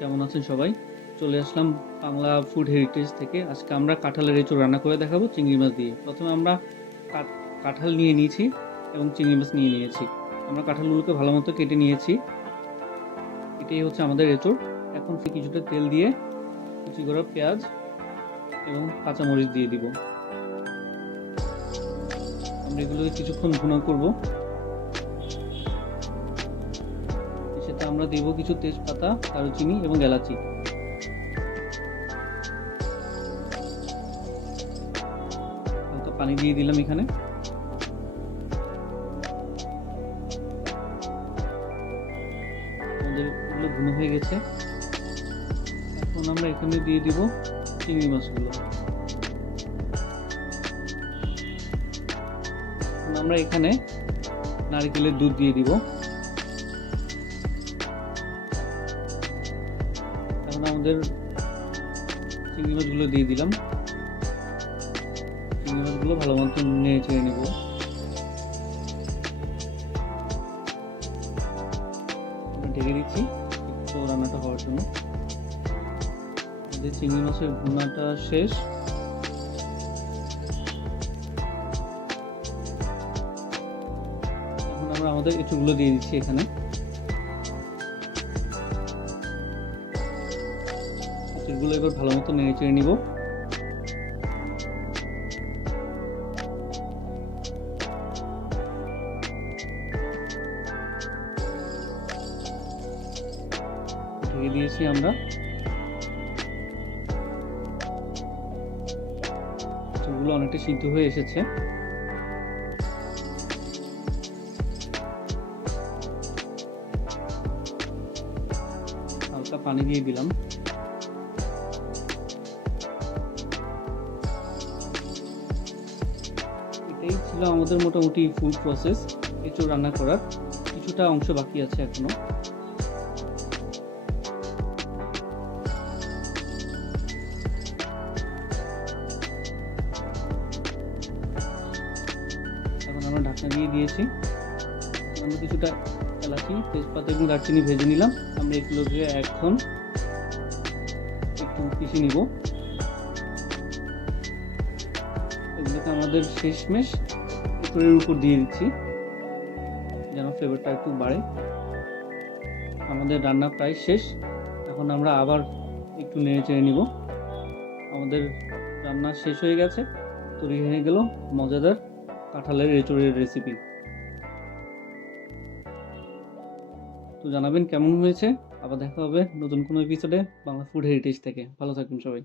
কেমন আছেন সবাই? চলে আসলাম বাংলা ফুড হেরিটেজ থেকে। আজকে আমরা কাঁঠালের এঁচোড় রান্না করে দেখাবো চিংড়ি মাছ দিয়ে। প্রথমে আমরা কাঠ কাঁঠাল নিয়ে নিয়েছি এবং চিংড়ি মাছ নিয়ে নিয়েছি। আমরা কাঁঠালগুলোকে ভালোমতো কেটে নিয়েছি। এটাই হচ্ছে আমাদের এঁচোড়। এখন কিছুটা তেল দিয়ে কুচি করা পেঁয়াজ এবং কাঁচামরিচ দিয়ে দিব। আমরা এগুলোকে কিছুক্ষণ ভুনা করব। এর সাথে আমরা দেব কিছু তেজপাতা, দারুচিনি এবং এলাচি। হালকা পানি দিয়ে দিলাম এখানে। আমাদের এগুলো ভুনা হয়ে গেছে। এখন আমরা এখানে দিয়ে দিব চিংড়ি মাছগুলো। এখন আমরা এখানে নারকেলের দুধ দিয়ে দিব। এখন আমাদের চিংড়ি মাছগুলো দিয়ে দিলাম। চিংড়ি মাছগুলো ভালো মতো নেড়ে চেড়ে নেব। ঢেকে দিচ্ছি একটু রান্নাটা হওয়ার জন্য। আমাদের চিংড়ি মাছের ভুনাটা শেষ। এখন আমরা আমাদের এঁচোড়গুলো দিয়ে দিচ্ছি এখানে। এঁচোড়গুলো এবার ভালো মতো নেড়ে চেড়ে নিব। ঢেকে দিয়েছি আমরা। এঁচোড়গুলো অনেকটা সিদ্ধ হয়ে এসেছে। হালকা পানি দিয়ে দিলাম। এটাই ছিল আমাদের মোটামুটি ফুল প্রসেস এঁচোড় রান্না করার। কিছুটা অংশ বাকি আছে এখনো। এখন আমরা ঢাকনা দিয়ে দিয়েছি। আমরা কিছুটা এলাচি, তেজপাতা এবং দারচিনি ভেজে নিলাম। আমরা এগুলোকে এখন একটু পিষে নিব। এগুলোকে আমাদের শেষমেশ এঁচোড়ের উপর দিয়ে দিচ্ছি যেন ফ্লেভারটা একটু বাড়ে। আমাদের রান্না প্রায় শেষ। এখন আমরা আবার একটু নেড়ে চেড়ে নিব। আমাদের রান্না শেষ হয়ে গেছে। তৈরি হয়ে গেল মজাদার কাঁঠালের এঁচোড়ের রেসিপি। তো জানাবেন কেমন হয়েছে। আবার দেখা হবে নতুন কোনো এপিসোডে বাংলা ফুড হেরিটেজ থেকে। ভালো থাকবেন সবাই।